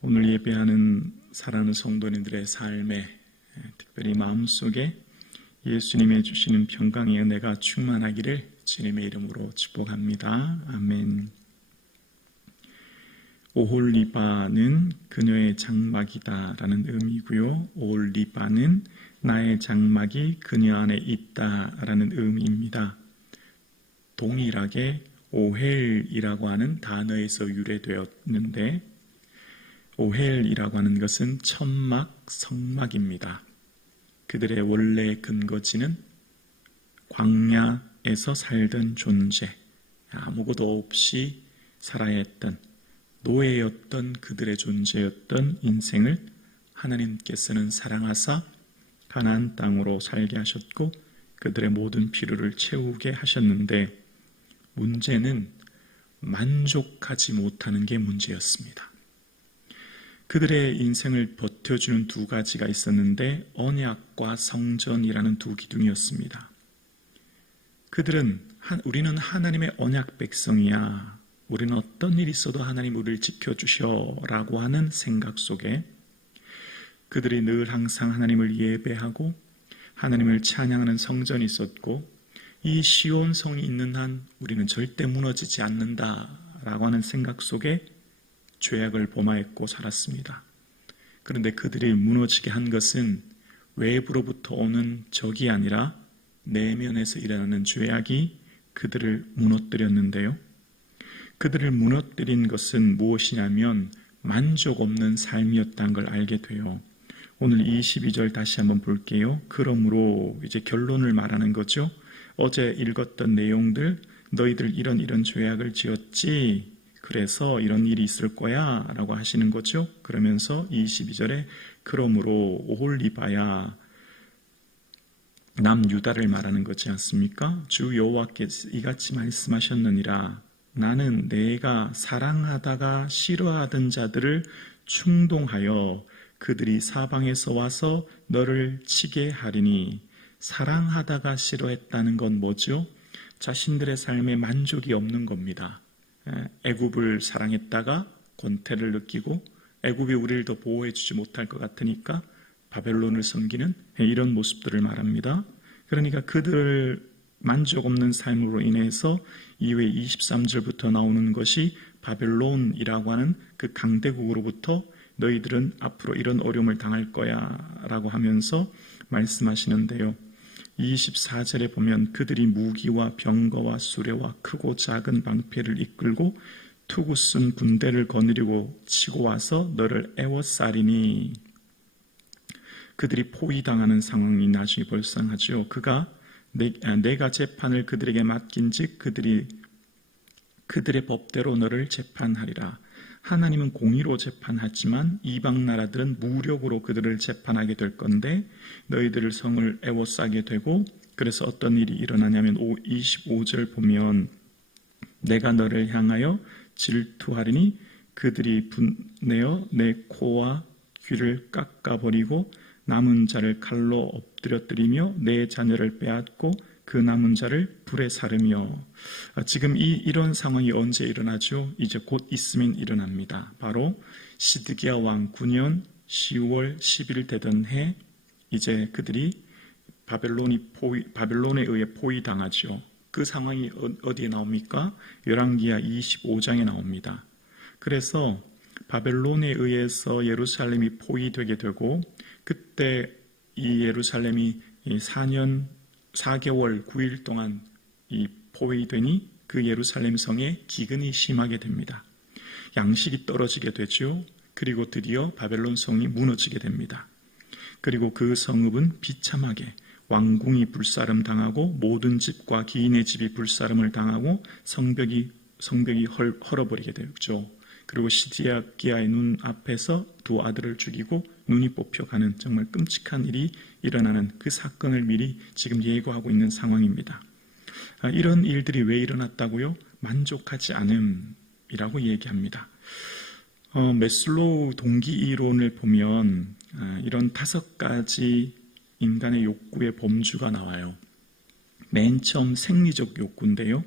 오늘 예배하는 사랑하는 성도님들의 삶에 특별히 마음속에 예수님의 주시는 평강의 은혜가 충만하기를 주님의 이름으로 축복합니다. 아멘. 오홀리바는 그녀의 장막이다라는 의미고요. 오홀리바는 나의 장막이 그녀 안에 있다라는 의미입니다. 동일하게 오헬이라고 하는 단어에서 유래되었는데 오헬이라고 하는 것은 천막, 성막입니다. 그들의 원래 근거지는 광야에서 살던 존재, 아무것도 없이 살아야 했던 노예였던 그들의 존재였던 인생을 하나님께서는 사랑하사 가나안 땅으로 살게 하셨고 그들의 모든 필요를 채우게 하셨는데 문제는 만족하지 못하는 게 문제였습니다. 그들의 인생을 버텨주는 두 가지가 있었는데 언약과 성전이라는 두 기둥이었습니다. 그들은 우리는 하나님의 언약 백성이야. 우리는 어떤 일이 있어도 하나님 우리를 지켜주셔라고 하는 생각 속에 그들이 늘 항상 하나님을 예배하고 하나님을 찬양하는 성전이 있었고 이 시온 성이 있는 한 우리는 절대 무너지지 않는다라고 하는 생각 속에 죄악을 범하였고 살았습니다. 그런데 그들이 무너지게 한 것은 외부로부터 오는 적이 아니라 내면에서 일어나는 죄악이 그들을 무너뜨렸는데요. 그들을 무너뜨린 것은 무엇이냐면 만족 없는 삶이었다는 걸 알게 돼요. 오늘 22절 다시 한번 볼게요. 그러므로 이제 결론을 말하는 거죠. 어제 읽었던 내용들, 너희들 이런 이런 죄악을 지었지. 그래서 이런 일이 있을 거야 라고 하시는 거죠. 그러면서 22절에 그러므로 오홀리바야 남 유다를 말하는 거지 않습니까? 주 여호와께서 이같이 말씀하셨느니라 나는 내가 사랑하다가 싫어하던 자들을 충동하여 그들이 사방에서 와서 너를 치게 하리니 사랑하다가 싫어했다는 건 뭐죠? 자신들의 삶에 만족이 없는 겁니다. 애굽을 사랑했다가 권태를 느끼고 애굽이 우리를 더 보호해 주지 못할 것 같으니까 바벨론을 섬기는 이런 모습들을 말합니다. 그러니까 그들 만족 없는 삶으로 인해서 이후에 23절부터 나오는 것이 바벨론이라고 하는 그 강대국으로부터 너희들은 앞으로 이런 어려움을 당할 거야 라고 하면서 말씀하시는데요. 24절에 보면 그들이 무기와 병거와 수레와 크고 작은 방패를 이끌고 투구 쓴 군대를 거느리고 치고 와서 너를 애워싸리니 그들이 포위당하는 상황이 나중에 벌상하죠. 그가 내, 아, 내가 재판을 그들에게 맡긴즉 그들이 그들의 법대로 너를 재판하리라. 하나님은 공의로 재판하지만 이방 나라들은 무력으로 그들을 재판하게 될 건데 너희들을 성을 애워싸게 되고 그래서 어떤 일이 일어나냐면 25절 보면 내가 너를 향하여 질투하리니 그들이 분내어 내 코와 귀를 깎아버리고 남은 자를 칼로 엎드려뜨리며 내 자녀를 빼앗고 그 남은 자를 불에 사르며 아, 지금 이 이런 상황이 언제 일어나죠? 이제 곧 있으면 일어납니다. 바로 시드기야 왕 9년 10월 10일 되던 해 이제 그들이 바벨론이 포위, 바벨론에 의해 포위당하죠. 그 상황이 어, 어디에 나옵니까? 열왕기야 25장에 나옵니다. 그래서 바벨론에 의해서 예루살렘이 포위되게 되고 그때 이 예루살렘이 4년 4개월 9일 동안 이 포위되니 그 예루살렘 성에 기근이 심하게 됩니다. 양식이 떨어지게 되죠. 그리고 드디어 바벨론 성이 무너지게 됩니다. 그리고 그 성읍은 비참하게 왕궁이 불사름 당하고 모든 집과 기인의 집이 불사름을 당하고 성벽이 성벽이 헐, 헐어버리게 되죠. 그리고 시디아기아의 눈 앞에서 두 아들을 죽이고 눈이 뽑혀가는 정말 끔찍한 일이 일어나는 그 사건을 미리 지금 예고하고 있는 상황입니다. 아, 이런 일들이 왜 일어났다고요? 만족하지 않음이라고 얘기합니다. 어, 메슬로우 동기 이론을 보면 아, 이런 다섯 가지 인간의 욕구의 범주가 나와요. 맨 처음 생리적 욕구인데요.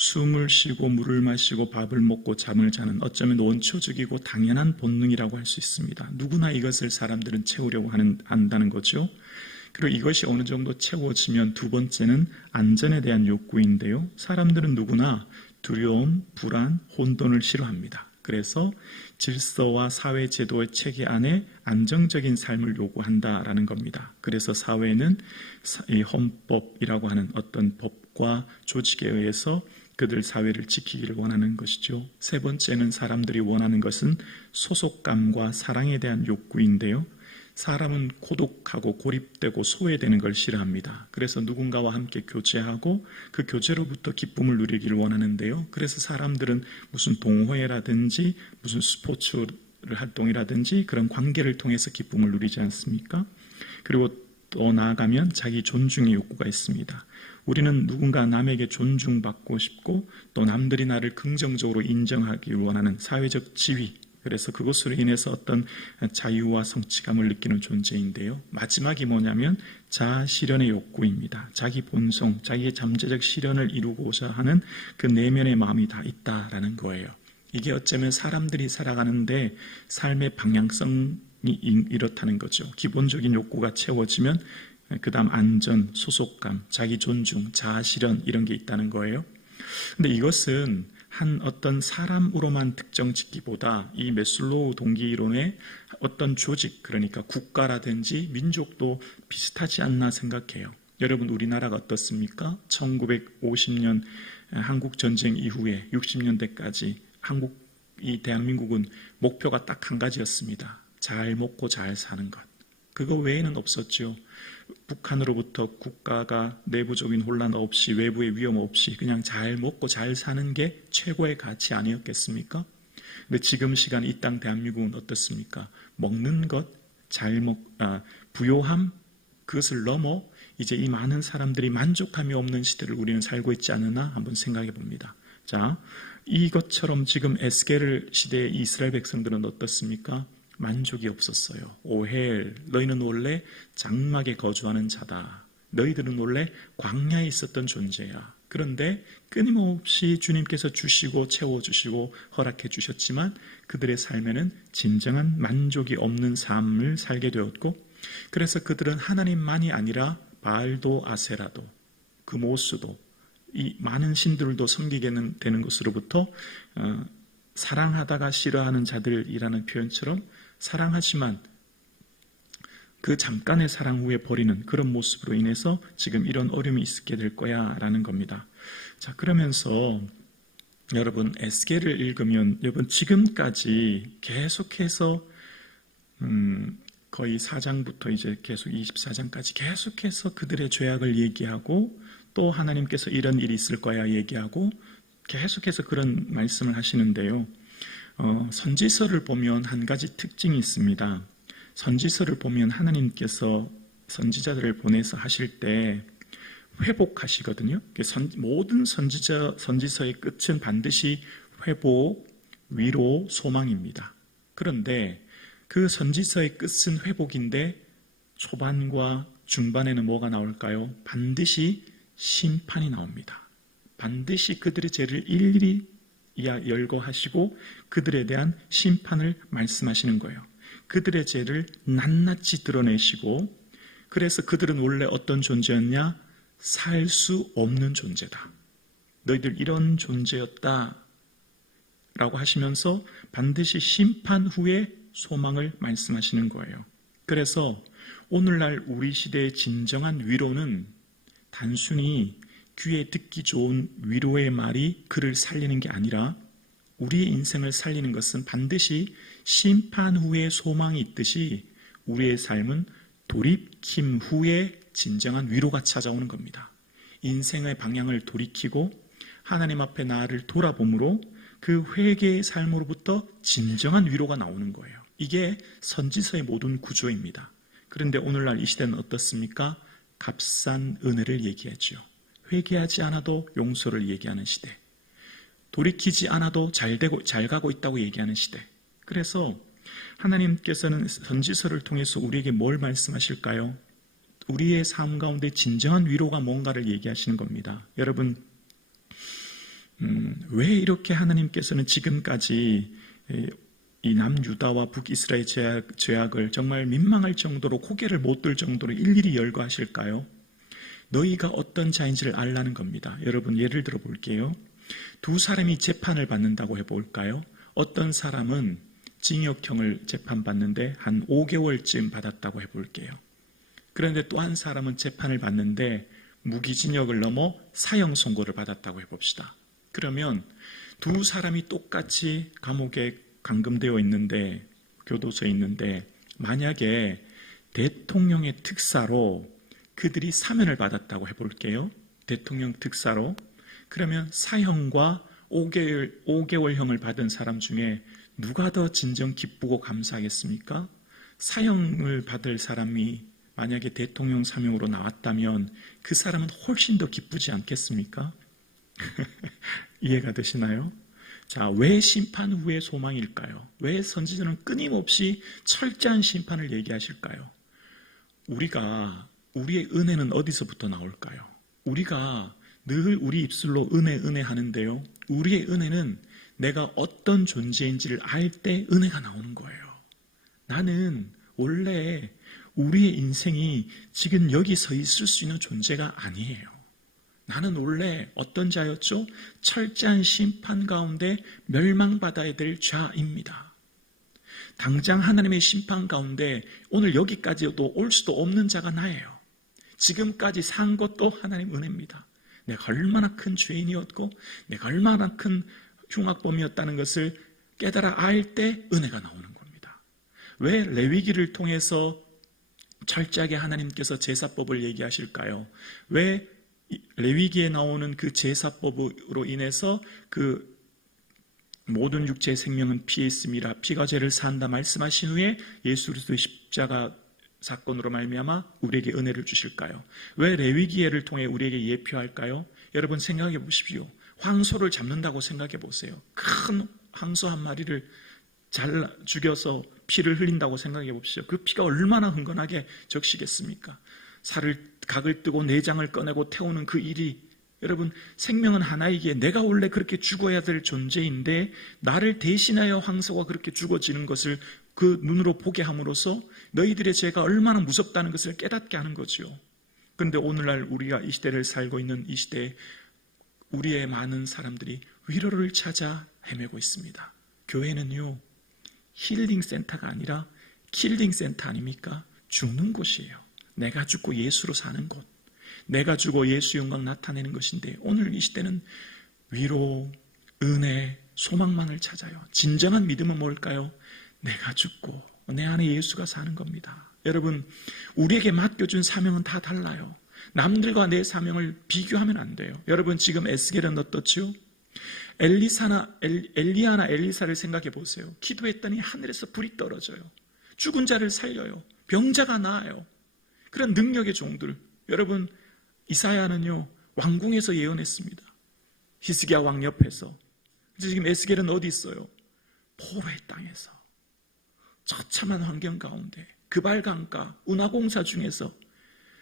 숨을 쉬고 물을 마시고 밥을 먹고 잠을 자는 어쩌면 원초적이고 당연한 본능이라고 할 수 있습니다. 누구나 이것을 사람들은 채우려고 하는, 한다는 거죠. 그리고 이것이 어느 정도 채워지면 두 번째는 안전에 대한 욕구인데요. 사람들은 누구나 두려움, 불안, 혼돈을 싫어합니다. 그래서 질서와 사회 제도의 체계 안에 안정적인 삶을 요구한다라는 겁니다. 그래서 사회는 이 헌법이라고 하는 어떤 법과 조직에 의해서 그들 사회를 지키기를 원하는 것이죠. 세 번째는 사람들이 원하는 것은 소속감과 사랑에 대한 욕구인데요. 사람은 고독하고 고립되고 소외되는 걸 싫어합니다. 그래서 누군가와 함께 교제하고 그 교제로부터 기쁨을 누리기를 원하는데요. 그래서 사람들은 무슨 동호회라든지 무슨 스포츠 활동이라든지 그런 관계를 통해서 기쁨을 누리지 않습니까? 그리고 또 나아가면 자기 존중의 욕구가 있습니다. 우리는 누군가 남에게 존중받고 싶고 또 남들이 나를 긍정적으로 인정하기 원하는 사회적 지위, 그래서 그것으로 인해서 어떤 자유와 성취감을 느끼는 존재인데요. 마지막이 뭐냐면 자아 실현의 욕구입니다. 자기 본성, 자기의 잠재적 실현을 이루고자 하는 그 내면의 마음이 다 있다라는 거예요. 이게 어쩌면 사람들이 살아가는데 삶의 방향성 이 이렇다는 거죠. 기본적인 욕구가 채워지면 그 다음 안전, 소속감, 자기 존중, 자아 실현 이런 게 있다는 거예요. 근데 이것은 한 어떤 사람으로만 특정 짓기보다 이 메슬로우 동기이론의 어떤 조직, 그러니까 국가라든지 민족도 비슷하지 않나 생각해요. 여러분, 우리나라가 어떻습니까? 1950년 한국 전쟁 이후에 60년대까지 한국, 이 대한민국은 목표가 딱 한 가지였습니다. 잘 먹고 잘 사는 것. 그거 외에는 없었죠. 북한으로부터 국가가 내부적인 혼란 없이 외부의 위험 없이 그냥 잘 먹고 잘 사는 게 최고의 가치 아니었겠습니까? 근데 지금 시간 이 땅 대한민국은 어떻습니까? 먹는 것, 잘 먹, 아, 부요함 그것을 넘어 이제 이 많은 사람들이 만족함이 없는 시대를 우리는 살고 있지 않으나 한번 생각해 봅니다. 자, 이것처럼 지금 에스겔 시대의 이스라엘 백성들은 어떻습니까? 만족이 없었어요. 오헬, 너희는 원래 장막에 거주하는 자다. 너희들은 원래 광야에 있었던 존재야. 그런데 끊임없이 주님께서 주시고 채워주시고 허락해 주셨지만 그들의 삶에는 진정한 만족이 없는 삶을 살게 되었고 그래서 그들은 하나님만이 아니라 바알도 아세라도 그모스도 이 많은 신들도 섬기게 되는 것으로부터 어, 사랑하다가 싫어하는 자들이라는 표현처럼 사랑하지만 그 잠깐의 사랑 후에 버리는 그런 모습으로 인해서 지금 이런 어려움이 있게 될 거야 라는 겁니다. 자, 그러면서 여러분 에스겔을 읽으면 여러분 지금까지 계속해서 음, 거의 4장부터 이제 계속 24장까지 계속해서 그들의 죄악을 얘기하고 또 하나님께서 이런 일이 있을 거야 얘기하고 계속해서 그런 말씀을 하시는데요. 어, 선지서를 보면 한 가지 특징이 있습니다. 선지서를 보면 하나님께서 선지자들을 보내서 하실 때 회복하시거든요. 선, 모든 선지자, 선지서의 끝은 반드시 회복, 위로, 소망입니다. 그런데 그 선지서의 끝은 회복인데 초반과 중반에는 뭐가 나올까요? 반드시 심판이 나옵니다. 반드시 그들의 죄를 일일이 열거하시고 그들에 대한 심판을 말씀하시는 거예요. 그들의 죄를 낱낱이 드러내시고 그래서 그들은 원래 어떤 존재였냐? 살 수 없는 존재다. 너희들 이런 존재였다. 라고 하시면서 반드시 심판 후에 소망을 말씀하시는 거예요. 그래서 오늘날 우리 시대의 진정한 위로는 단순히 귀에 듣기 좋은 위로의 말이 그를 살리는 게 아니라 우리의 인생을 살리는 것은 반드시 심판 후에 소망이 있듯이 우리의 삶은 돌이킴 후에 진정한 위로가 찾아오는 겁니다. 인생의 방향을 돌이키고 하나님 앞에 나를 돌아봄으로 그 회개의 삶으로부터 진정한 위로가 나오는 거예요. 이게 선지서의 모든 구조입니다. 그런데 오늘날 이 시대는 어떻습니까? 값싼 은혜를 얘기하죠. 회개하지 않아도 용서를 얘기하는 시대. 돌이키지 않아도 잘 되고 잘 가고 있다고 얘기하는 시대. 그래서 하나님께서는 선지서를 통해서 우리에게 뭘 말씀하실까요? 우리의 삶 가운데 진정한 위로가 뭔가를 얘기하시는 겁니다. 여러분, 음, 왜 이렇게 하나님께서는 지금까지 이 남유다와 북이스라엘 죄악, 죄악을 정말 민망할 정도로 고개를 못 들 정도로 일일이 열거하실까요? 너희가 어떤 자인지를 알라는 겁니다. 여러분 예를 들어 볼게요. 두 사람이 재판을 받는다고 해볼까요? 어떤 사람은 징역형을 재판받는데 한 5개월쯤 받았다고 해볼게요. 그런데 또 한 사람은 재판을 받는데 무기징역을 넘어 사형 선고를 받았다고 해봅시다. 그러면 두 사람이 똑같이 감옥에 감금되어 있는데 교도소에 있는데 만약에 대통령의 특사로 그들이 사면을 받았다고 해볼게요. 대통령 특사로 그러면 사형과 5개월, 5개월형을 받은 사람 중에 누가 더 진정 기쁘고 감사하겠습니까? 사형을 받을 사람이 만약에 대통령 사명으로 나왔다면 그 사람은 훨씬 더 기쁘지 않겠습니까? 이해가 되시나요? 자, 왜 심판 후에 소망일까요? 왜 선지자는 끊임없이 철저한 심판을 얘기하실까요? 우리가, 우리의 은혜는 어디서부터 나올까요? 우리가 늘 우리 입술로 은혜, 은혜 하는데요. 우리의 은혜는 내가 어떤 존재인지를 알 때 은혜가 나오는 거예요. 나는 원래 우리의 인생이 지금 여기 서 있을 수 있는 존재가 아니에요. 나는 원래 어떤 자였죠? 철저한 심판 가운데 멸망받아야 될 자입니다. 당장 하나님의 심판 가운데 오늘 여기까지도 올 수도 없는 자가 나예요. 지금까지 산 것도 하나님 은혜입니다. 내가 얼마나 큰 죄인이었고 내가 얼마나 큰 흉악범이었다는 것을 깨달아 알 때 은혜가 나오는 겁니다. 왜 레위기를 통해서 철저하게 하나님께서 제사법을 얘기하실까요? 왜 레위기에 나오는 그 제사법으로 인해서 그 모든 육체의 생명은 피에 있음이라 피가 죄를 산다 말씀하신 후에 예수 그리스도의 십자가 사건으로 말미암아 우리에게 은혜를 주실까요? 왜 레위기에를 통해 우리에게 예표할까요? 여러분 생각해 보십시오. 황소를 잡는다고 생각해 보세요. 큰 황소 한 마리를 잘 죽여서 피를 흘린다고 생각해 봅시오. 그 피가 얼마나 흥건하게 적시겠습니까? 살을 각을 뜨고 내장을 꺼내고 태우는 그 일이 여러분 생명은 하나이기에 내가 원래 그렇게 죽어야 될 존재인데 나를 대신하여 황소가 그렇게 죽어지는 것을 그 눈으로 보게 함으로써 너희들의 죄가 얼마나 무섭다는 것을 깨닫게 하는 거죠. 그런데 오늘날 우리가 이 시대를 살고 있는 이 시대에 우리의 많은 사람들이 위로를 찾아 헤매고 있습니다. 교회는요, 힐링 센터가 아니라 킬링 센터 아닙니까? 죽는 곳이에요. 내가 죽고 예수로 사는 곳. 내가 죽어 예수 영광 나타내는 것인데 오늘 이 시대는 위로, 은혜, 소망만을 찾아요. 진정한 믿음은 뭘까요? 내가 죽고 내 안에 예수가 사는 겁니다. 여러분, 우리에게 맡겨준 사명은 다 달라요. 남들과 내 사명을 비교하면 안 돼요. 여러분, 지금 에스겔은 어떻죠? 엘리사나, 엘, 엘리아나 엘리사를 생각해 보세요. 기도했더니 하늘에서 불이 떨어져요. 죽은 자를 살려요. 병자가 나아요. 그런 능력의 종들. 여러분, 이사야는요, 왕궁에서 예언했습니다. 히스기야 왕 옆에서. 지금 에스겔은 어디 있어요? 포로의 땅에서. 처참한 환경 가운데, 그발강가, 운하공사 중에서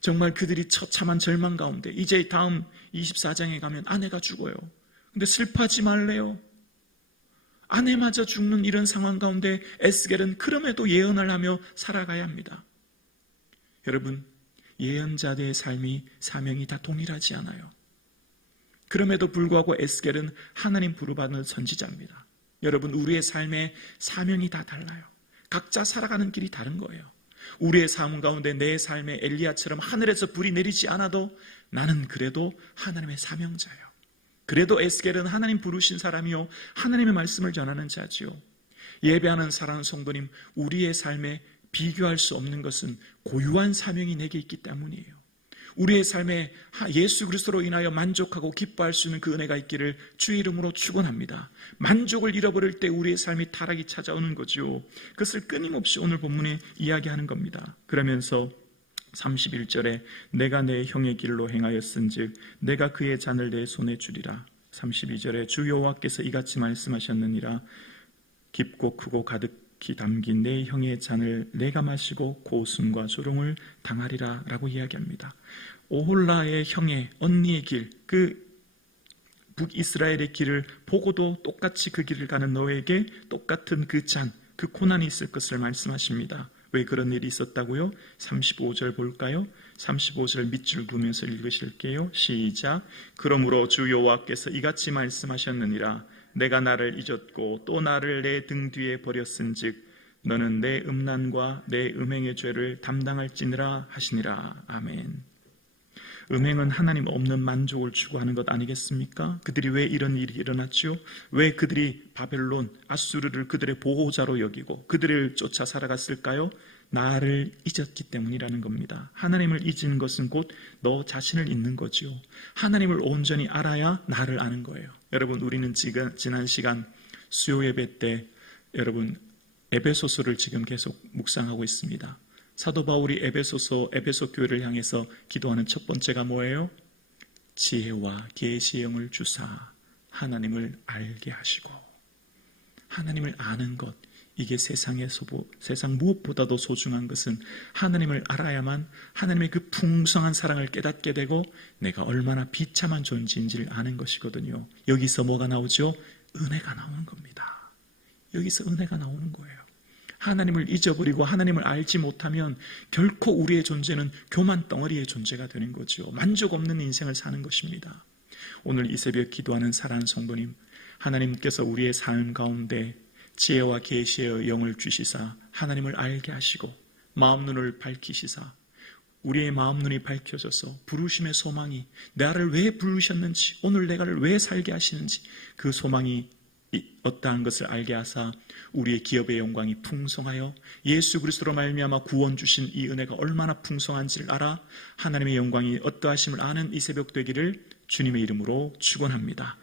정말 그들이 처참한 절망 가운데, 이제 다음 24장에 가면 아내가 죽어요. 근데 슬퍼하지 말래요. 아내마저 죽는 이런 상황 가운데 에스겔은 그럼에도 예언을 하며 살아가야 합니다. 여러분, 예언자들의 삶이 사명이 다 동일하지 않아요. 그럼에도 불구하고 에스겔은 하나님 부르받는 선지자입니다. 여러분, 우리의 삶의 사명이 다 달라요. 각자 살아가는 길이 다른 거예요. 우리의 삶 가운데 내 삶의 엘리야처럼 하늘에서 불이 내리지 않아도 나는 그래도 하나님의 사명자예요. 그래도 에스겔은 하나님 부르신 사람이요. 하나님의 말씀을 전하는 자지요. 예배하는 사랑하는 성도님, 우리의 삶에 비교할 수 없는 것은 고유한 사명이 내게 있기 때문이에요. 우리의 삶에 예수 그리스도로 인하여 만족하고 기뻐할 수 있는 그 은혜가 있기를 주의 이름으로 축원합니다. 만족을 잃어버릴 때 우리의 삶이 타락이 찾아오는 거죠. 그것을 끊임없이 오늘 본문에 이야기하는 겁니다. 그러면서 31절에 내가 내 형의 길로 행하였은즉 내가 그의 잔을 내 손에 주리라. 32절에 주 여호와께서 이같이 말씀하셨느니라 깊고 크고 가득 히 담긴 내 형의 잔을 내가 마시고 고숨과 조롱을 당하리라 라고 이야기합니다. 오홀라의 형의 언니의 길, 그 북이스라엘의 길을 보고도 똑같이 그 길을 가는 너에게 똑같은 그 잔, 그 고난이 있을 것을 말씀하십니다. 왜 그런 일이 있었다고요? 35절 볼까요? 35절 밑줄 그으면서 읽으실게요. 시작. 그러므로 주 여호와께서 이같이 말씀하셨느니라. 내가 나를 잊었고 또 나를 내 등 뒤에 버렸은즉 너는 내 음란과 내 음행의 죄를 담당할지니라 하시니라. 아멘. 음행은 하나님 없는 만족을 추구하는 것 아니겠습니까? 그들이 왜 이런 일이 일어났죠? 왜 그들이 바벨론, 아수르를 그들의 보호자로 여기고 그들을 쫓아 살아갔을까요? 나를 잊었기 때문이라는 겁니다. 하나님을 잊은 것은 곧 너 자신을 잊는 거지요. 하나님을 온전히 알아야 나를 아는 거예요. 여러분, 우리는 지금 지난 시간 수요 예배 때 여러분 에베소서를 지금 계속 묵상하고 있습니다. 사도 바울이 에베소서 에베소 교회를 향해서 기도하는 첫 번째가 뭐예요? 지혜와 계시의 영을 주사 하나님을 알게 하시고 하나님을 아는 것 이게 세상에서 세상 무엇보다도 소중한 것은 하나님을 알아야만 하나님의 그 풍성한 사랑을 깨닫게 되고 내가 얼마나 비참한 존재인지를 아는 것이거든요. 여기서 뭐가 나오죠? 은혜가 나오는 겁니다. 여기서 은혜가 나오는 거예요. 하나님을 잊어버리고 하나님을 알지 못하면 결코 우리의 존재는 교만 덩어리의 존재가 되는 거죠. 만족 없는 인생을 사는 것입니다. 오늘 이 새벽 기도하는 사랑하는 성도님, 하나님께서 우리의 삶 가운데 지혜와 계시의 영을 주시사 하나님을 알게 하시고 마음 눈을 밝히시사 우리의 마음 눈이 밝혀져서 부르심의 소망이 나를 왜 부르셨는지 오늘 내가를 왜 살게 하시는지 그 소망이 어떠한 것을 알게 하사 우리의 기업의 영광이 풍성하여 예수 그리스도로 말미암아 구원 주신 이 은혜가 얼마나 풍성한지를 알아 하나님의 영광이 어떠하심을 아는 이 새벽 되기를 주님의 이름으로 축원합니다.